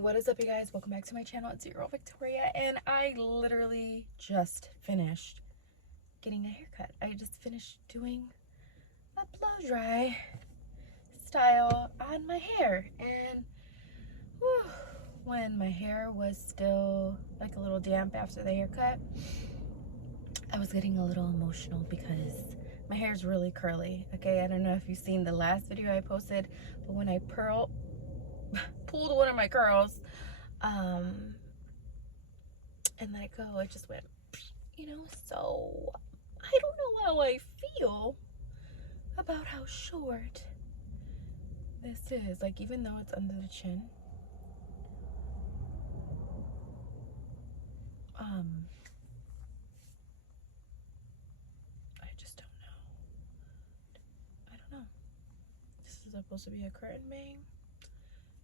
What is up, you guys? Welcome back to my channel. It's your girl Victoria, and I literally just finished getting a haircut. I just finished doing a blow dry style on my hair, and whew, when my hair was still like a little damp after the haircut, I was getting a little emotional because my hair is really curly. Okay, I don't know if you've seen the last video I posted, but when I pulled one of my curls and let it go, it just went, so I don't know how I feel about how short this is. Like, even though it's under the chin, I just don't know. I don't know. This is supposed to be a curtain bang.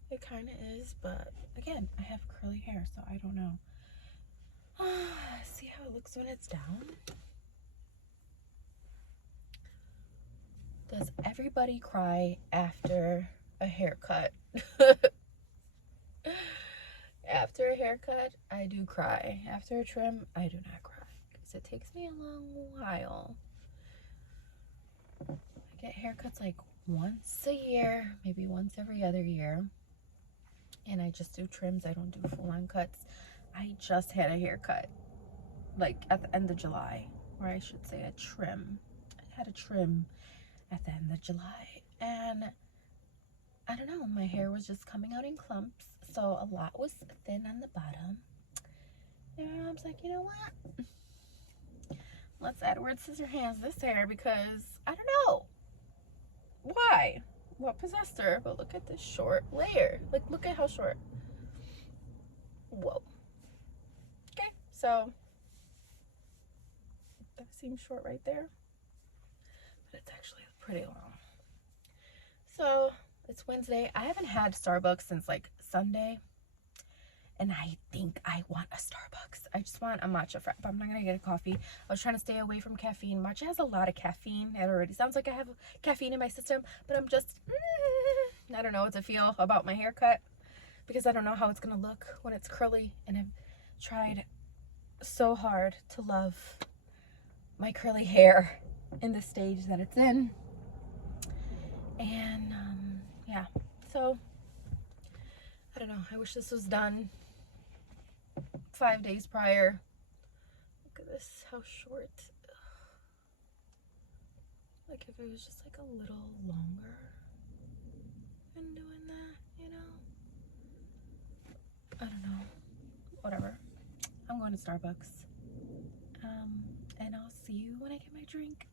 It kind of is, but again, I have curly hair, so I don't know. See how it looks when it's down? Does everybody cry after a haircut? After a haircut, I do cry. After a trim, I do not cry because it takes me a long while. I get haircuts like once a year, maybe once every other year. And I just do trims. I don't do full-on cuts. I just had a haircut, like at the end of July, or I should say a trim. I had a trim at the end of July, and I don't know, my hair was just coming out in clumps, so a lot was thin on the bottom. And I was like, you know what? Let's Edward Scissor Hands this hair because I don't know why. What possessed her? But look at this short layer. Like, look at how short. Whoa. Okay, so that seems short right there, but it's actually pretty long. So it's Wednesday. I haven't had Starbucks since like Sunday, and I think I want a Starbucks. I just want a matcha frap, but I'm not gonna get a coffee. I was trying to stay away from caffeine. Matcha has a lot of caffeine. It already sounds like I have caffeine in my system, but I'm just I don't know what to feel about my haircut because I don't know how it's gonna look when it's curly, and I've tried so hard to love my curly hair in the stage that it's in. And yeah, so I don't know. I wish this was done 5 days prior. Look at this, how short. Like, if it was just like a little longer and doing that, I don't know. Whatever. I'm going to Starbucks. And I'll see you when I get my drink.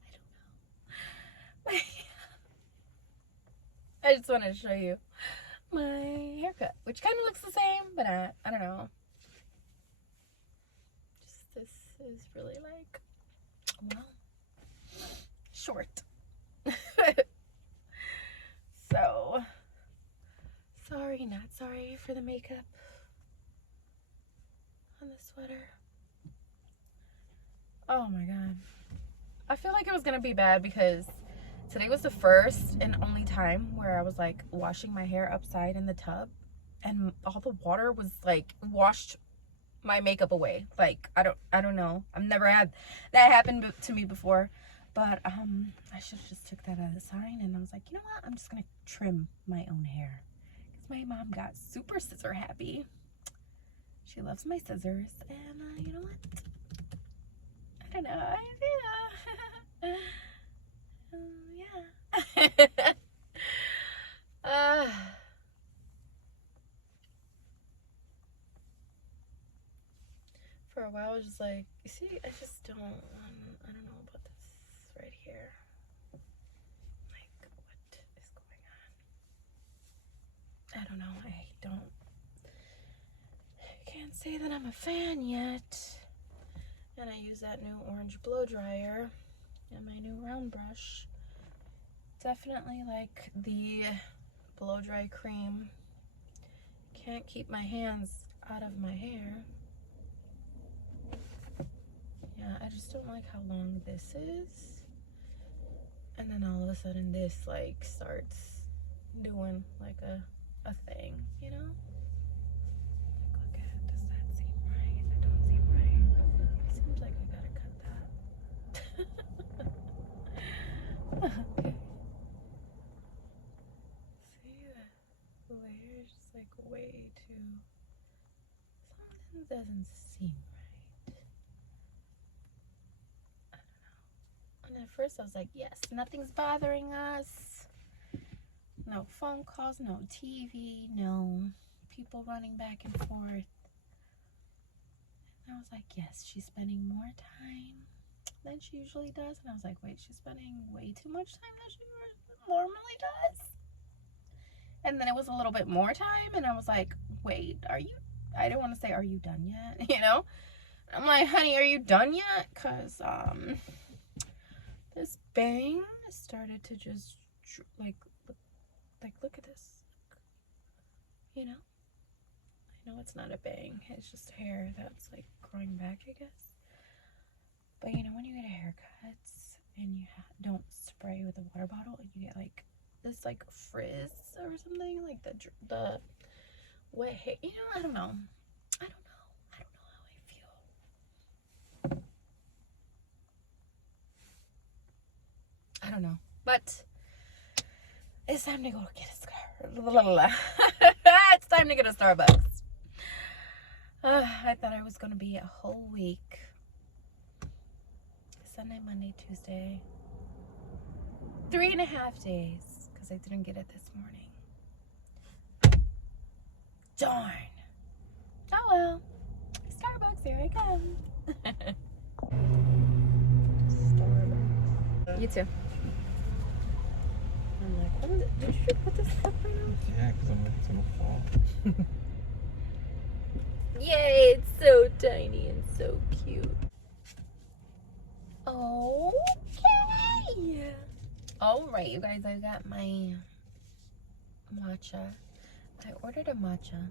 I don't know. I just wanted to show you my haircut, which kind of looks the same, but I don't know. Just, this is really like, well, short. So, sorry, not sorry for the makeup on the sweater. Oh my god. I feel like it was gonna be bad because today was the first and only time where I was like washing my hair upside in the tub, and all the water was like washed my makeup away. Like, I don't know. I've never had that happen to me before, but I should have just took that as a sign, and I was like, you know what? I'm just gonna trim my own hair because my mom got super scissor happy. She loves my scissors, and you know what? I don't know. Yeah. For a while I was just like, you see, I just don't want, I don't know about this right here. Like, what is going on? I don't know. I can't say that I'm a fan yet. And I use that new orange blow dryer and my new round brush. Definitely like the blow dry cream. Can't keep my hands out of my hair. Yeah, I just don't like how long this is. And then all of a sudden this like starts doing like a thing, Okay. See, the layer is just like way too. Something doesn't seem right. I don't know. And at first I was like, yes, nothing's bothering us. No phone calls, no TV, no people running back and forth. And I was like, yes, she's spending more time than she usually does. And I was like, wait, she's spending way too much time than she normally does. And then it was a little bit more time, and I was like, wait, are you, I didn't want to say, are you done yet? You know? I'm like, honey, are you done yet? Because this bang started to just like look at this. You know? I know it's not a bang, it's just hair that's like growing back, I guess. But you know, when you get a haircut and you don't spray with a water bottle, and you get like this like frizz or something, like the wet hair, you know, I don't know how I feel. I don't know, but it's time to go get a scar. It's time to get a Starbucks. I thought I was gonna be a whole week. Sunday, Monday, Tuesday. 3.5 days, because I didn't get it this morning. Darn. Oh well. Starbucks, here I come. Starbucks. You too. I'm like, what is it? Did you put this up right now? Yeah, because I'm gonna fall. Yay, it's so tiny and so cute. Okay. Alright, you guys, I got my matcha. I ordered a matcha.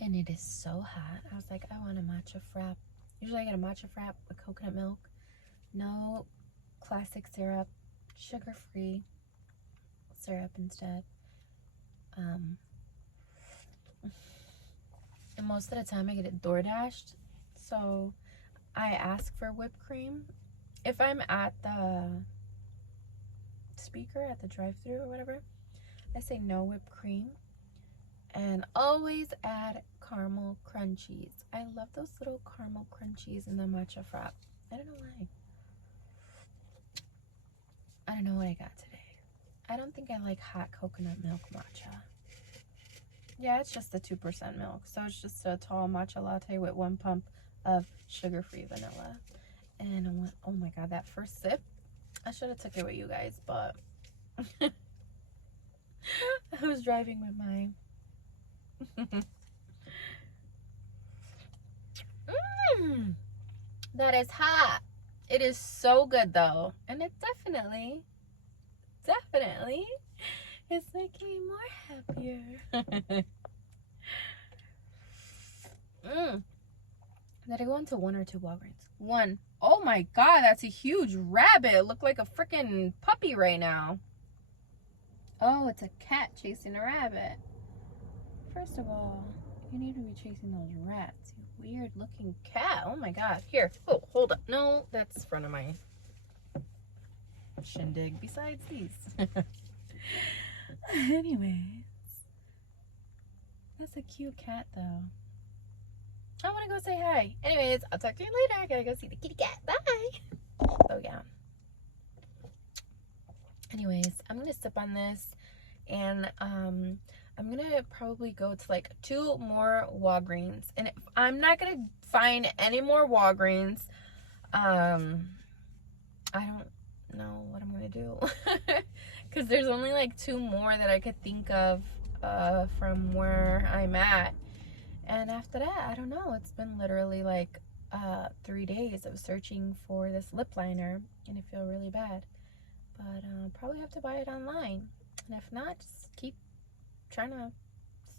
And it is so hot. I was like, I want a matcha frap. Usually I get a matcha frap with coconut milk. No classic syrup. Sugar-free syrup instead. And most of the time I get it DoorDashed. So I ask for whipped cream. If I'm at the speaker at the drive-thru or whatever, I say no whipped cream, and always add caramel crunchies. I love those little caramel crunchies in the matcha frap. I don't know why. I don't know what I got today. I don't think I like hot coconut milk matcha. Yeah, it's just the 2% milk, so it's just a tall matcha latte with 1 pump of sugar-free vanilla. And I went, oh my god, that first sip, I should have took it with you guys, but I was driving with mine. That is hot. It is so good though, and it definitely is making me more happier. Did I go into 1 or 2 Walgreens? 1. Oh my god, that's a huge rabbit. It looked like a freaking puppy right now. Oh, it's a cat chasing a rabbit. First of all, you need to be chasing those rats. You weird looking cat. Oh my god. Here. Oh, hold up. No, that's front of my shindig besides these. Anyways. That's a cute cat though. I want to go say hi. Anyways, I'll talk to you later. I gotta go see the kitty cat. Bye. So yeah. Anyways, I'm gonna sip on this, and I'm gonna probably go to like 2 more Walgreens. And if I'm not gonna find any more Walgreens, I don't know what I'm gonna do, because there's only like 2 more that I could think of from where I'm at. And after that, I don't know. It's been literally like 3 days of searching for this lip liner, and I feel really bad. But probably have to buy it online. And if not, just keep trying to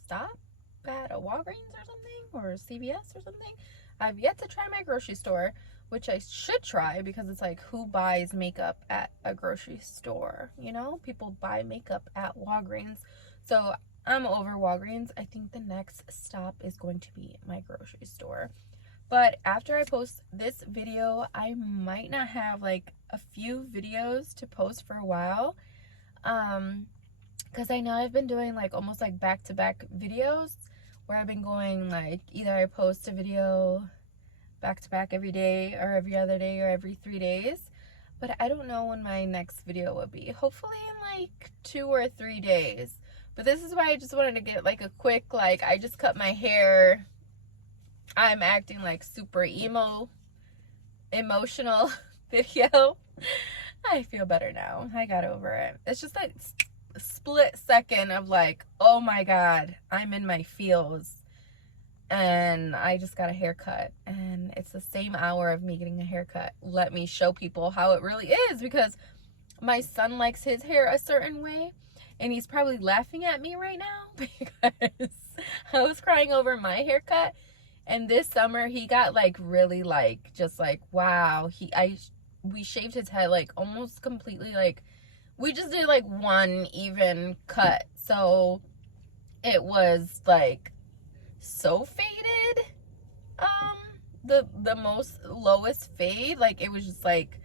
stop at a Walgreens or something, or CVS or something. I've yet to try my grocery store, which I should try, because it's like, who buys makeup at a grocery store? You know, people buy makeup at Walgreens. So I'm over Walgreens. I think the next stop is going to be my grocery store. But after I post this video, I might not have like a few videos to post for a while. Because I know I've been doing like almost like back-to-back videos where I've been going like either I post a video back-to-back every day or every other day or every 3 days. But I don't know when my next video will be. Hopefully in like 2 or 3 days. But this is why I just wanted to get like a quick, like, I just cut my hair. I'm acting like super emotional video. I feel better now. I got over it. It's just like a split second of like, oh my God, I'm in my feels. And I just got a haircut, and it's the same hour of me getting a haircut. Let me show people how it really is, because my son likes his hair a certain way, and he's probably laughing at me right now because I was crying over my haircut, and this summer he got like really like just like, wow, we shaved his head like almost completely, like we just did like one even cut, so it was like so faded, the most lowest fade, like it was just like,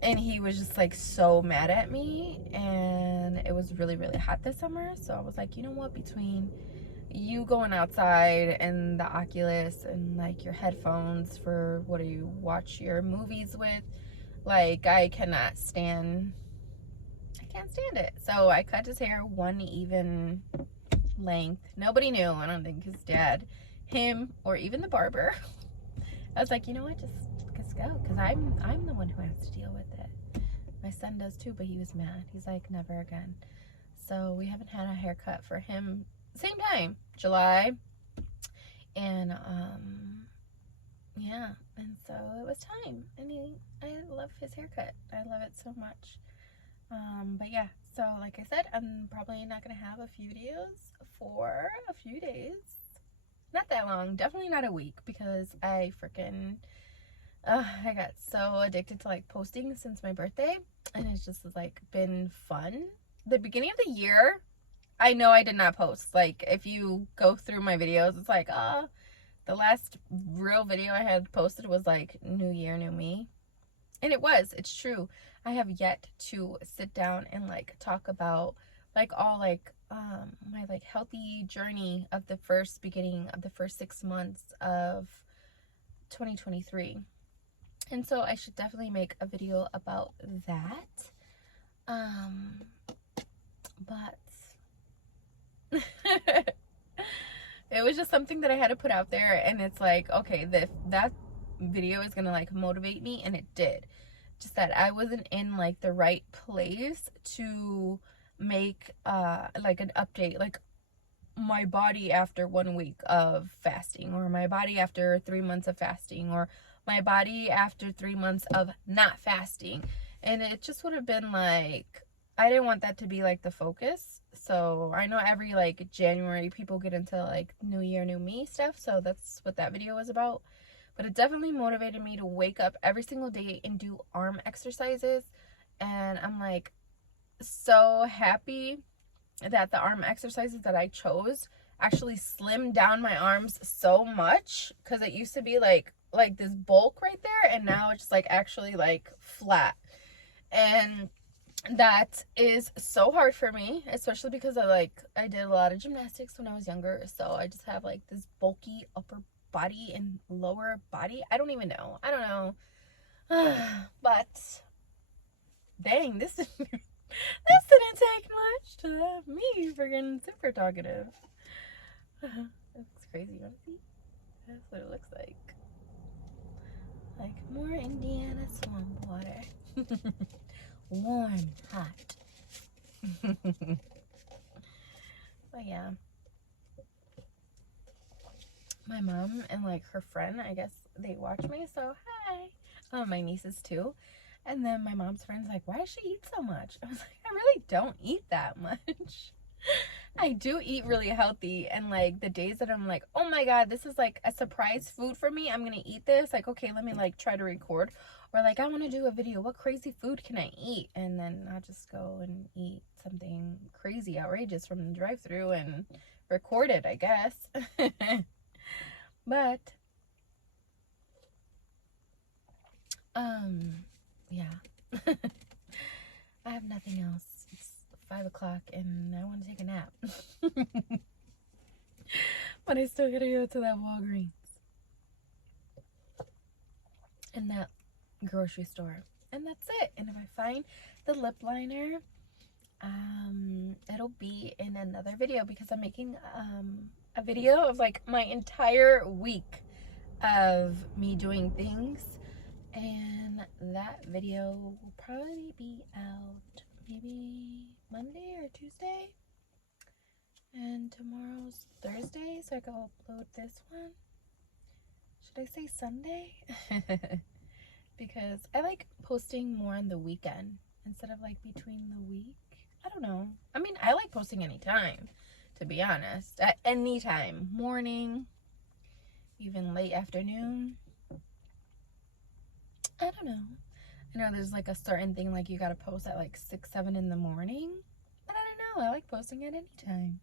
and he was just like so mad at me, and it was really really hot this summer, so I was like, you know what, between you going outside and the Oculus and like your headphones for what do you watch your movies with, like I can't stand it. So I cut his hair one even length. Nobody knew. I don't think his dad, him, or even the barber. I was like, you know what, just go, because I'm the one who has to deal with it. My son does too, but he was mad. He's like, never again. So we haven't had a haircut for him. Same time, July, and yeah, and so it was time. And I love his haircut. I love it so much. But yeah, so like I said, I'm probably not gonna have a few videos for a few days. Not that long, definitely not a week, because I freaking I got so addicted to like posting since my birthday, and it's just like been fun. The beginning of the year, I know I did not post. Like if you go through my videos, it's like, the last real video I had posted was like New Year, New Me. And it's true. I have yet to sit down and like talk about like all like my like healthy journey of the beginning of the first 6 months of 2023. And so I should definitely make a video about that. But it was just something that I had to put out there, and it's like, okay, that video is gonna like motivate me, and it did. Just that I wasn't in like the right place to make like an update, like my body after 1 week of fasting, or my body after 3 months of fasting, or my body after 3 months of not fasting. And it just would have been like, I didn't want that to be like the focus. So I know every like January people get into like New Year, New Me stuff, so that's what that video was about. But it definitely motivated me to wake up every single day and do arm exercises. And I'm like so happy that the arm exercises that I chose actually slimmed down my arms so much, because it used to be like this bulk right there, and now it's just like actually like flat. And that is so hard for me, especially because I did a lot of gymnastics when I was younger, so I just have like this bulky upper body and lower body. I don't know. But dang, this didn't take much to have me freaking super talkative. It's crazy. You want to see? That's what it looks like. Like more Indiana swamp water. Warm, hot. But yeah, my mom and like her friend, I guess they watch me, so hi. My nieces too. And then my mom's friend's like, why does she eat so much? I was like, I really don't eat that much. I do eat really healthy, and like the days that I'm like, oh my god, this is like a surprise food for me, I'm gonna eat this, like, okay, let me like try to record, or like I want to do a video, what crazy food can I eat? And then I'll just go and eat something crazy outrageous from the drive-thru and record it, I guess. But Yeah. I have nothing else. It's 5 o'clock and I want to take a nap. But I still gotta go to that Walgreens and that grocery store. And that's it. And if I find the lip liner, it'll be in another video because I'm making a video of like my entire week of me doing things, and that video will probably be out maybe Monday or Tuesday, and tomorrow's Thursday, so I can upload this one. Should I say Sunday? Because I like posting more on the weekend instead of like between the week. I don't know. I mean, I like posting anytime, to be honest. At any time. Morning, even late afternoon. I don't know. I know there's like a certain thing like you gotta post at like 6, 7 in the morning. But I don't know. I like posting at any time.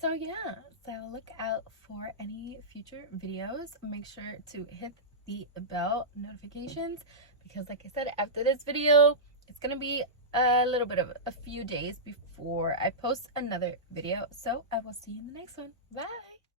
So yeah. So look out for any future videos. Make sure to hit the bell notifications because like I said, after this video, it's gonna be a little bit of a few days before I post another video. So I will see you in the next one. Bye.